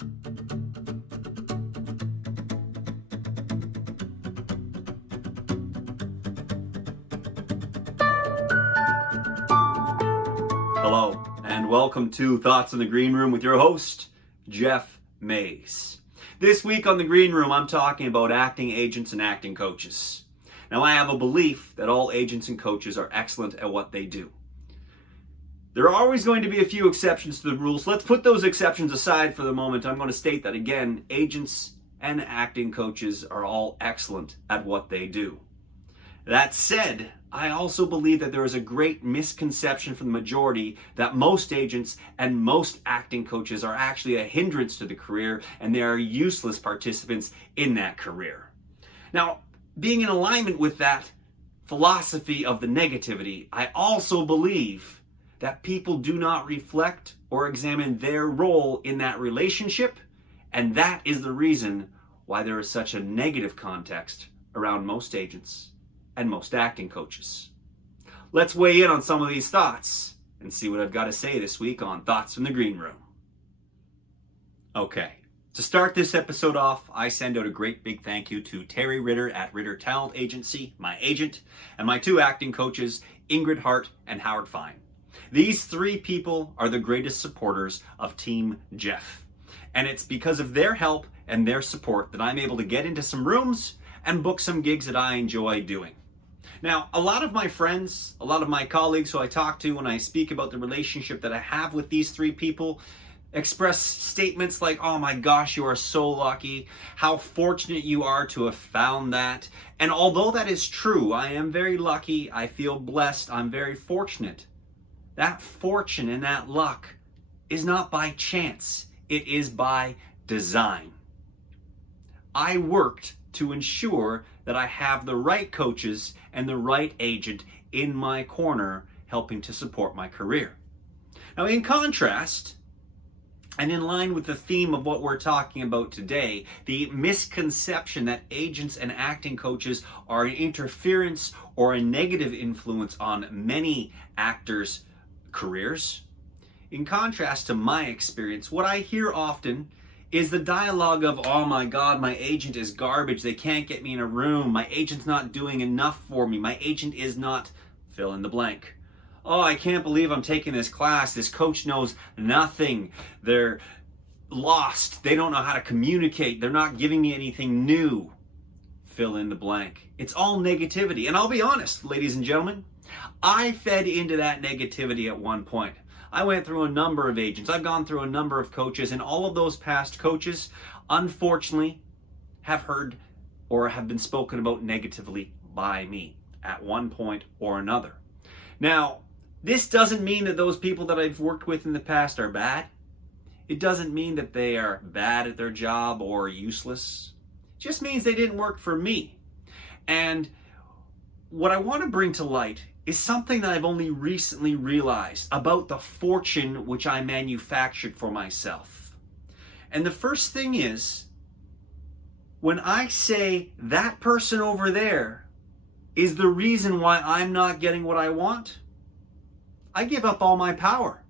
Hello, and welcome to Thoughts in the Green Room with your host, Geoff Mays. This week on the Green Room, I'm talking about acting agents and acting coaches. Now, I have a belief that all agents and coaches are excellent at what they do. There are always going to be a few exceptions to the rules. Let's put those exceptions aside for the moment. I'm going to state that again, agents and acting coaches are all excellent at what they do. That said, I also believe that there is a great misconception for the majority that most agents and most acting coaches are actually a hindrance to the career and they are useless participants in that career. Now, being in alignment with that philosophy of the negativity, I also believe that people do not reflect or examine their role in that relationship, and that is the reason why there is such a negative context around most agents and most acting coaches. Let's weigh in on some of these thoughts and see what I've got to say this week on Thoughts from the Green Room. Okay, to start this episode off, I send out a great big thank you to Terry Ritter at Ritter Talent Agency, my agent, and my two acting coaches, Ingrid Hart and Howard Fine. These three people are the greatest supporters of Team Geoff, and it's because of their help and their support that I'm able to get into some rooms and book some gigs that I enjoy doing. Now, a lot of my friends, a lot of my colleagues who I talk to when I speak about the relationship that I have with these three people express statements like, "Oh my gosh, you are so lucky, how fortunate you are to have found that." And although that is true, I am very lucky, I feel blessed, I'm very fortunate. That fortune and that luck is not by chance, it is by design. I worked to ensure that I have the right coaches and the right agent in my corner helping to support my career. Now, in contrast, and in line with the theme of what we're talking about today, the misconception that agents and acting coaches are an interference or a negative influence on many actors' careers. In contrast to my experience, what I hear often is the dialogue of, "Oh my God, my agent is garbage. They can't get me in a room. My agent's not doing enough for me. My agent is not," fill in the blank. "Oh, I can't believe I'm taking this class. This coach knows nothing. They're lost. They don't know how to communicate. They're not giving me anything new," fill in the blank. It's all negativity. And I'll be honest, ladies and gentlemen, I fed into that negativity at one point. I went through a number of agents. I've gone through a number of coaches, and all of those past coaches, unfortunately, have heard or have been spoken about negatively by me at one point or another. Now, this doesn't mean that those people that I've worked with in the past are bad. It doesn't mean that they are bad at their job or useless. It just means they didn't work for me. And what I want to bring to light is something that I've only recently realized about the fortune which I manufactured for myself. And the first thing is, when I say that person over there is the reason why I'm not getting what I want, I give up all my power.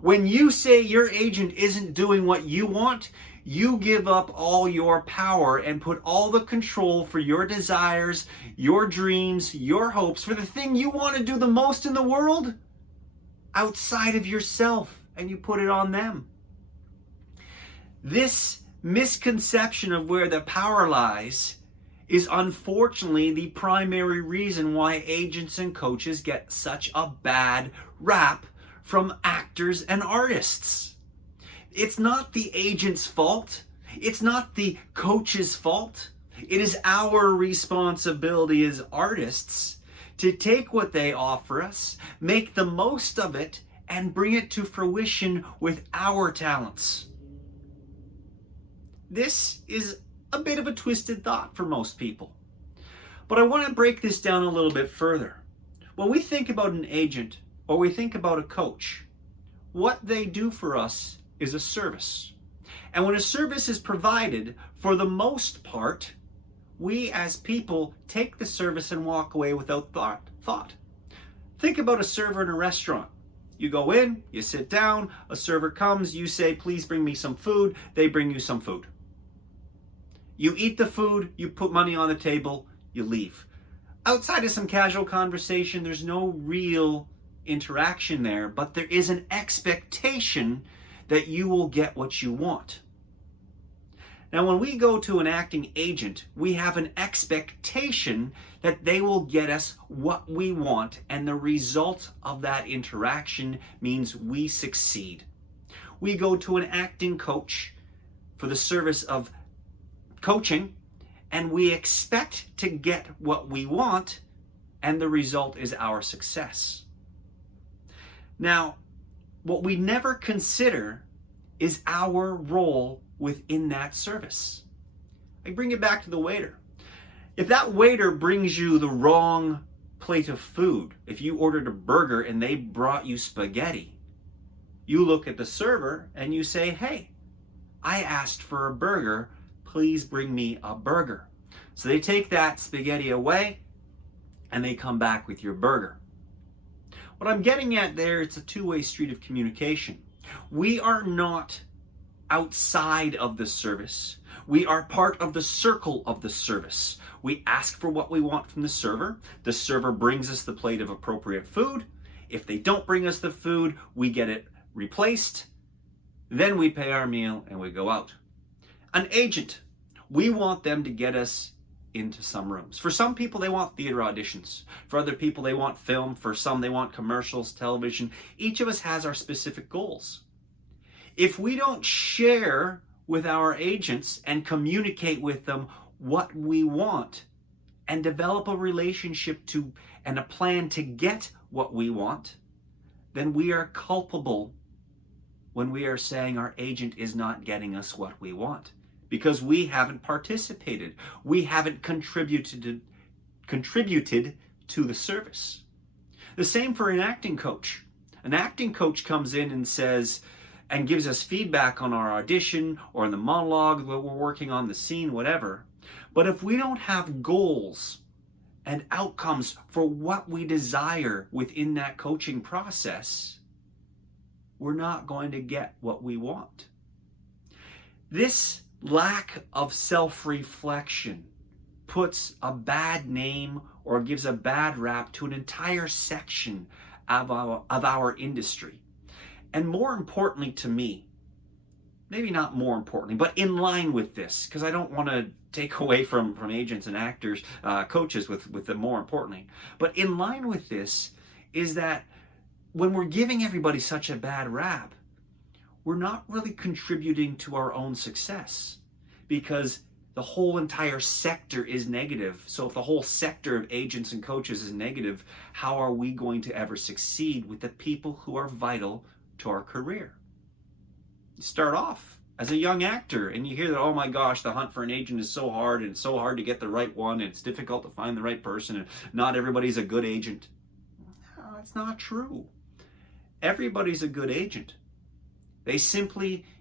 When you say your agent isn't doing what you want, you give up all your power and put all the control for your desires, your dreams, your hopes, for the thing you want to do the most in the world outside of yourself, and you put it on them. This misconception of where the power lies is unfortunately the primary reason why agents and coaches get such a bad rap from actors and artists. It's not the agent's fault. It's not the coach's fault. It is our responsibility as artists to take what they offer us, make the most of it, and bring it to fruition with our talents. This is a bit of a twisted thought for most people, but I want to break this down a little bit further. When we think about an agent or we think about a coach, what they do for us is a service. And when a service is provided, for the most part, we as people take the service and walk away without thought. Think about a server in a restaurant. You go in, you sit down, a server comes, you say, please bring me some food. They bring you some food. You eat the food, you put money on the table, you leave. Outside of some casual conversation, there's no real interaction there, but there is an expectation that you will get what you want. Now, when we go to an acting agent, we have an expectation that they will get us what we want, and the result of that interaction means we succeed. We go to an acting coach for the service of coaching, and we expect to get what we want, and the result is our success. Now, what we never consider is our role within that service. I bring it back to the waiter. If that waiter brings you the wrong plate of food, if you ordered a burger and they brought you spaghetti, you look at the server and you say, hey, I asked for a burger, please bring me a burger. So they take that spaghetti away and they come back with your burger. What I'm getting at there, it's a two-way street of communication. We are not outside of the service. We are part of the circle of the service. We ask for what we want from the server. The server brings us the plate of appropriate food. If they don't bring us the food, we get it replaced. Then we pay our meal and we go out. An agent, we want them to get us into some rooms. For some people, they want theater auditions. For other people, they want film. For some, they want commercials, television. Each of us has our specific goals. If we don't share with our agents and communicate with them what we want and develop a relationship to and a plan to get what we want, then we are culpable when we are saying our agent is not getting us what we want, because we haven't participated. We haven't contributed to the service. The same for an acting coach. An acting coach comes in and says, and gives us feedback on our audition or in the monologue that we're working on, the scene, whatever. But if we don't have goals and outcomes for what we desire within that coaching process, we're not going to get what we want. This lack of self-reflection puts a bad name or gives a bad rap to an entire section of our industry. And more importantly to me, maybe not more importantly, but in line with this, because I don't want to take away from agents and actors, coaches with the more importantly, but in line with this is that when we're giving everybody such a bad rap, we're not really contributing to our own success, because the whole entire sector is negative. So if the whole sector of agents and coaches is negative, how are we going to ever succeed with the people who are vital to our career? You start off as a young actor and you hear that, oh my gosh, the hunt for an agent is so hard and it's so hard to get the right one and it's difficult to find the right person and not everybody's a good agent. No, that's not true. Everybody's a good agent.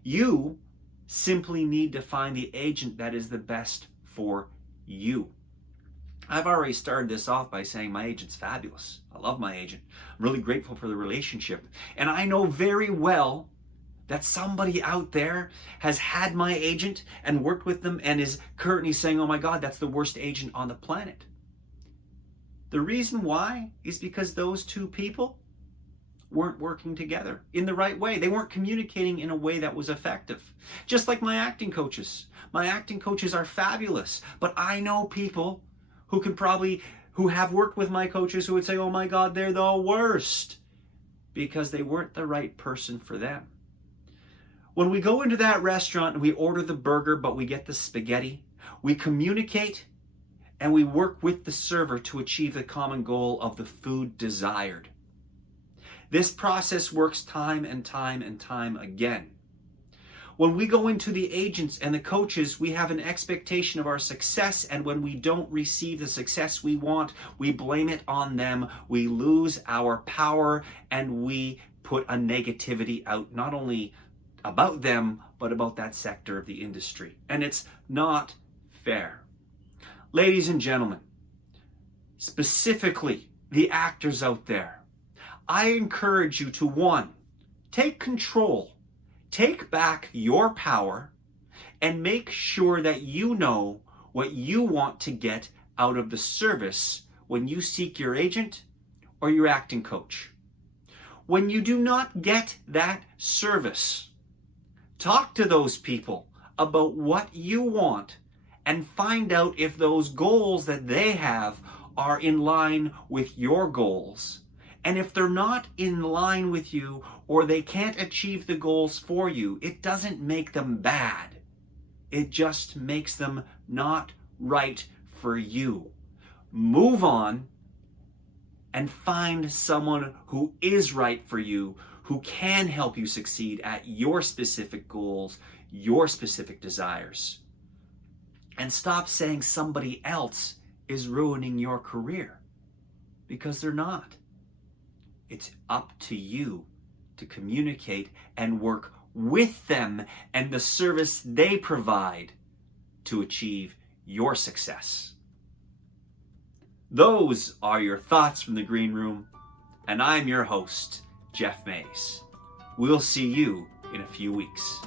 You simply need to find the agent that is the best for you. I've already started this off by saying my agent's fabulous. I love my agent. I'm really grateful for the relationship. And I know very well that somebody out there has had my agent and worked with them and is currently saying, oh my God, that's the worst agent on the planet. The reason why is because those two people weren't working together in the right way. They weren't communicating in a way that was effective. Just like my acting coaches. My acting coaches are fabulous, but I know people who have worked with my coaches who would say, oh my God, they're the worst, because they weren't the right person for them. When we go into that restaurant and we order the burger, but we get the spaghetti, we communicate and we work with the server to achieve the common goal of the food desired. This process works time and time and time again. When we go into the agents and the coaches, we have an expectation of our success, and when we don't receive the success we want, we blame it on them, we lose our power, and we put a negativity out, not only about them, but about that sector of the industry. And it's not fair. Ladies and gentlemen, specifically the actors out there, I encourage you to, one, take control, take back your power, and make sure that you know what you want to get out of the service when you seek your agent or your acting coach. When you do not get that service, talk to those people about what you want and find out if those goals that they have are in line with your goals. And if they're not in line with you or they can't achieve the goals for you, it doesn't make them bad. It just makes them not right for you. Move on and find someone who is right for you, who can help you succeed at your specific goals, your specific desires. And stop saying somebody else is ruining your career, because they're not. It's up to you to communicate and work with them and the service they provide to achieve your success. Those are your thoughts from the green room, and I'm your host, Geoff Mays. We'll see you in a few weeks.